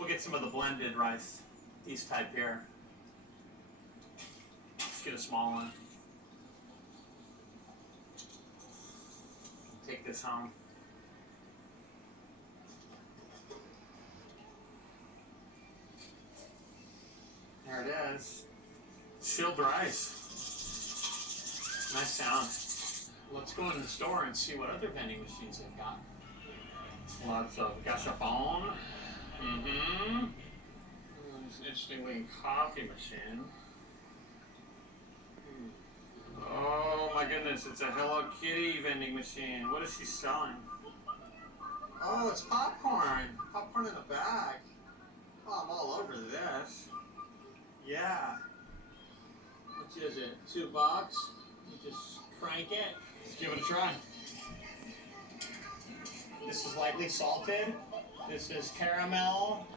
we'll get some of the blended rice, these type here. Let's get a small one. Take this home. There it is. Chilled rice. Nice sound. Let's go in the store and see what other vending machines they've got. Lots of gashapon. There's an interesting looking coffee machine. Oh my goodness, it's a Hello Kitty vending machine. What is she selling? Oh, it's popcorn. Popcorn in a bag. Oh, I'm all over this. Yeah. Which is it? $2? You just crank it. Let's give it a try. This is lightly salted. This is caramel.